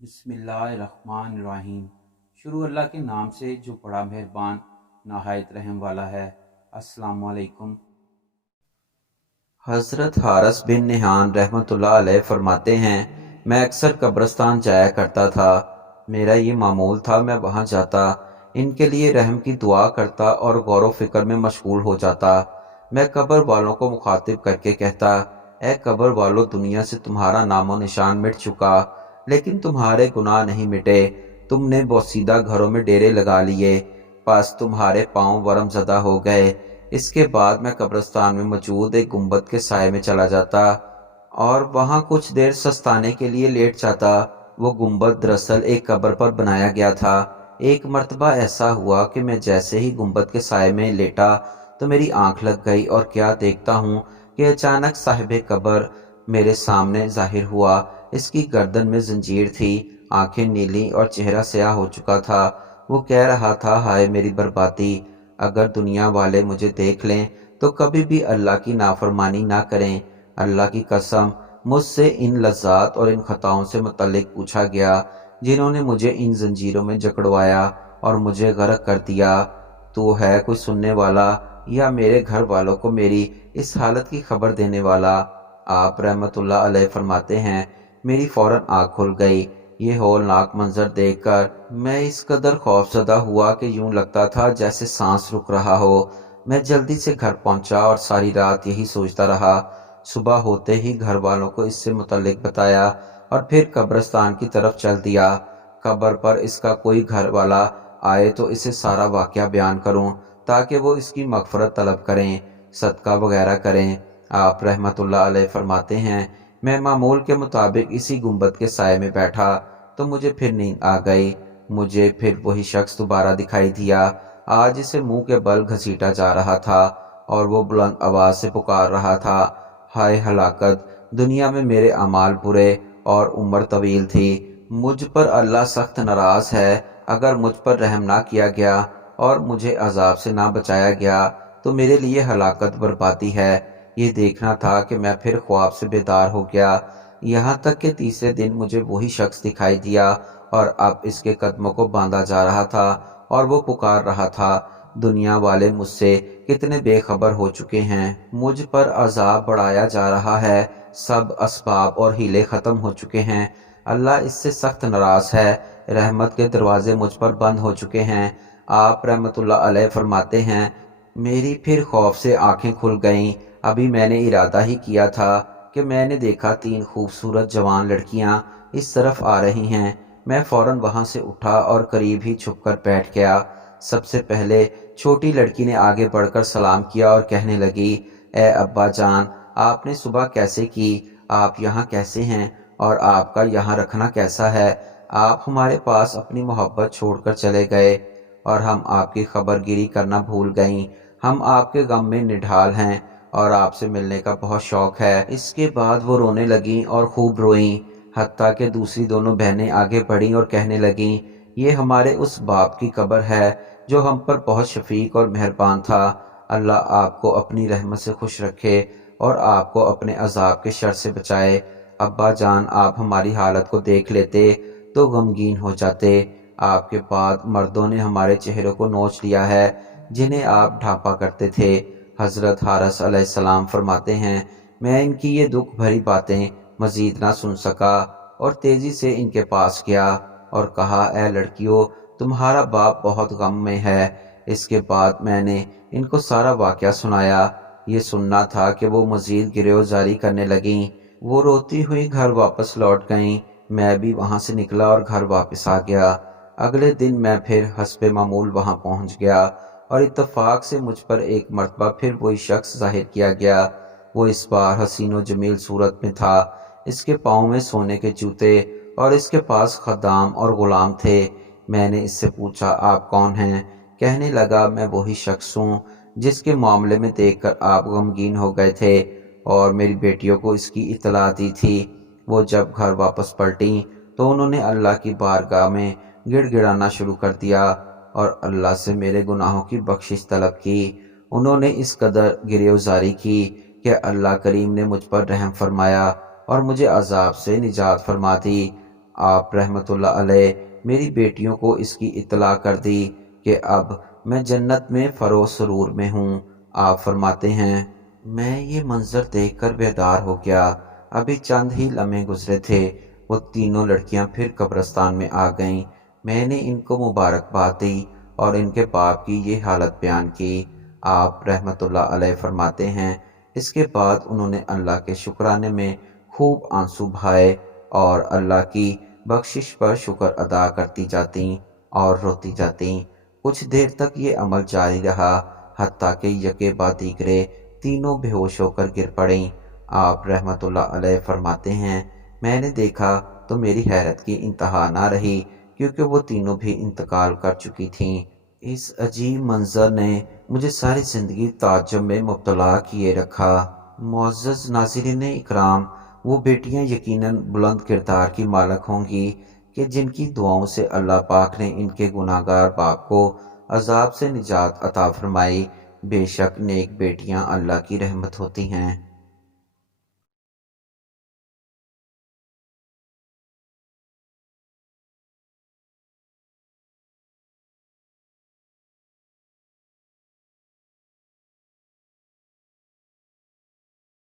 बिस्मिल्लाहिर्रहमानिर्रहीम। शुरू अल्लाह के नाम से जो बड़ा मेहरबान नहायत रहम वाला है। अस्सलाम वालेकुम। हज़रत हारस बिन निहान रहमतुल्लाह अलैह फरमाते हैं, मैं अक्सर कब्रस्तान जाया करता था। मेरा ये मामूल था, मैं वहाँ जाता, इनके लिए रहम की दुआ करता और गौर व फिक्र में मशगूल हो जाता। मैं कब्र वालों को मुखातिब करके कहता, ए कब्र वालों, दुनिया से तुम्हारा नामो निशान मिट चुका, लेकिन तुम्हारे गुनाह नहीं मिटे। तुमने बोसीदा घरों में डेरे लगा लिए, बस तुम्हारे पाँव वरम ज़दा हो गए। इसके बाद मैं कब्रिस्तान में मौजूद एक गुंबद के साए में चला जाता और वहाँ कुछ देर सस्ताने के लिए लेट जाता। वो गुंबद दरअसल एक कब्र पर बनाया गया था। एक मर्तबा ऐसा हुआ कि मैं जैसे ही गुंबद के साए में लेटा तो मेरी आंख लग गई और क्या देखता हूँ कि अचानक साहिब कब्र मेरे सामने जाहिर हुआ। इसकी गर्दन में जंजीर थी, आंखें नीली और चेहरा स्याह हो चुका था। वो कह रहा था, हाय मेरी बर्बादी, अगर दुनिया वाले मुझे देख लें तो कभी भी अल्लाह की नाफरमानी ना करें। अल्लाह की कसम, मुझसे इन लज्जात और इन खताओं से मुतल्लिक पूछा गया जिन्होंने मुझे इन जंजीरों में जकड़वाया और मुझे गर्क कर दिया। तू है कोई सुनने वाला या मेरे घर वालों को मेरी इस हालत की खबर देने वाला? आप रहमतुल्लाह अलैह फरमाते हैं, मेरी फौरन आँख खुल गई। ये हौलनाक मंजर देखकर मैं इस कदर खौफजदा हुआ कि यूं लगता था जैसे सांस रुक रहा हो। मैं जल्दी से घर पहुंचा और सारी रात यही सोचता रहा। सुबह होते ही घर वालों को इससे मुतल्लिक बताया और फिर कब्रिस्तान की तरफ चल दिया। कब्र पर इसका कोई घर वाला आए तो इसे सारा वाक़या बयान करूं ताकि वो इसकी मग़फ़िरत तलब करें, सदका वगैरह करें। आप रहमतुल्लाह अलैह फरमाते हैं, मैं मामूल के मुताबिक इसी गुंबद के साए में बैठा तो मुझे फिर नींद आ गई। मुझे फिर वही शख्स दोबारा दिखाई दिया। आज इसे मुंह के बल घसीटा जा रहा था और वो बुलंद आवाज से पुकार रहा था, हाय हलाकत, दुनिया में मेरे अमाल बुरे और उम्र तवील थी। मुझ पर अल्लाह सख्त नाराज है। अगर मुझ पर रहम ना किया गया और मुझे अजाब से ना बचाया गया तो मेरे लिए हलाकत बर्बादी है। ये देखना था कि मैं फिर ख्वाब से बेदार हो गया। यहाँ तक कि तीसरे दिन मुझे वही शख्स दिखाई दिया और अब इसके कदमों को बांधा जा रहा था और वो पुकार रहा था, दुनिया वाले मुझसे कितने बेखबर हो चुके हैं, मुझ पर अजाब बढ़ाया जा रहा है, सब असबाब और हीले ख़त्म हो चुके हैं, अल्लाह इससे सख्त नाराज़ है, रहमत के दरवाजे मुझ पर बंद हो चुके हैं। आप रहमतुल्लाह अलैह फरमाते हैं, मेरी फिर खौफ से आंखें खुल गईं। अभी मैंने इरादा ही किया था कि मैंने देखा 3 खूबसूरत जवान लड़कियां इस तरफ आ रही हैं। मैं फौरन वहां से उठा और करीब ही छुपकर बैठ गया। सबसे पहले छोटी लड़की ने आगे बढ़कर सलाम किया और कहने लगी, ए अब्बा जान, आपने सुबह कैसे की? आप यहाँ कैसे हैं और आपका यहाँ रखना कैसा है? आप हमारे पास अपनी मोहब्बत छोड़कर चले गए और हम आपकी खबरगिरी करना भूल गईं। हम आपके गम में निढाल हैं और आपसे मिलने का बहुत शौक है। इसके बाद वो रोने लगीं और खूब रोईं, हत्ता कि दूसरी दोनों बहनें आगे बढ़ीं और कहने लगीं, ये हमारे उस बाप की कब्र है जो हम पर बहुत शफीक और मेहरबान था। अल्लाह आपको अपनी रहमत से खुश रखे और आपको अपने अजाब के शर से बचाए। अब्बा जान, आप हमारी हालत को देख लेते तो गमगीन हो जाते। आपके बाद मर्दों ने हमारे चेहरों को नोच लिया है जिन्हें आप ढांपा करते थे। हज़रत हारस अलैहिस्सलाम फरमाते हैं, मैं इनकी ये दुख भरी बातें मजीद ना सुन सका और तेजी से इनके पास गया और कहा, ए लड़कियों, तुम्हारा बाप बहुत गम में है। इसके बाद मैंने इनको सारा वाक़या सुनाया। ये सुनना था कि वो मजीद गिरफ्तारी करने लगीं। वो रोती हुई घर वापस लौट गईं। मैं भी वहाँ से निकला और घर वापस आ गया। अगले दिन मैं फिर हस्बे मामूल वहाँ पहुँच गया और इत्तफाक से मुझ पर एक मर्तबा फिर वही शख्स ज़ाहिर किया गया। वो इस बार हसीन व जमील सूरत में था। इसके पाँव में सोने के जूते और इसके पास खद्दाम और ग़ुलाम थे। मैंने इससे पूछा, आप कौन हैं? कहने लगा, मैं वही शख्स हूँ जिसके मामले में देखकर आप गमगीन हो गए थे और मेरी बेटियों को इसकी इत्तला दी थी। वो जब घर वापस पलटी तो उन्होंने अल्लाह की बारगाह में गिड़गिड़ाना शुरू कर दिया और अल्लाह से मेरे गुनाहों की बख्शिश तलब की। उन्होंने इस कदर गिरफ्तारी की कि अल्लाह करीम ने मुझ पर रहम फरमाया और मुझे अजाब से निजात फरमा दी। آپ रहमतुल्लाह अलैह मेरी बेटियों को इसकी इत्तला कर दी कि अब मैं जन्नत में फरो सुरूर में हूँ। आप फरमाते हैं, मैं ये मंजर देखकर बेदार हो गया। अभी चंद ही लम्हे गुजरे थे, वो तीनों लड़कियां फिर कब्रिस्तान में आ गईं। मैंने इनको मुबारकबाद दी और इनके बाप की ये हालत बयान की। आप रहमतुल्लाह अलैह फरमाते हैं, इसके बाद उन्होंने अल्लाह के शुक्राने में खूब आंसू बहाए और अल्लाह की बख्शिश पर शुक्र अदा करती जाती और रोती जाती। कुछ देर तक ये अमल जारी रहा, हत्ता कि यके बाद दीगरे तीनों बेहोश होकर गिर पड़ीं। आप रहमतुल्लाह अलैह फरमाते हैं, मैंने देखा तो मेरी हैरत की इंतहा ना रही, क्योंकि वो तीनों भी इंतकाल कर चुकी थीं। इस अजीब मंजर ने मुझे सारी ज़िंदगी ताज्जुब में मुब्तला किए रखा। मुअज़्ज़ज़ नाज़रीन इकराम, वो बेटियां यकीनन बुलंद किरदार की मालक होंगी कि जिनकी दुआओं से अल्लाह पाक ने इनके गुनाहगार बाप को अजाब से निजात अता फरमाई। बेशक नेक बेटियां अल्लाह की रहमत होती हैं।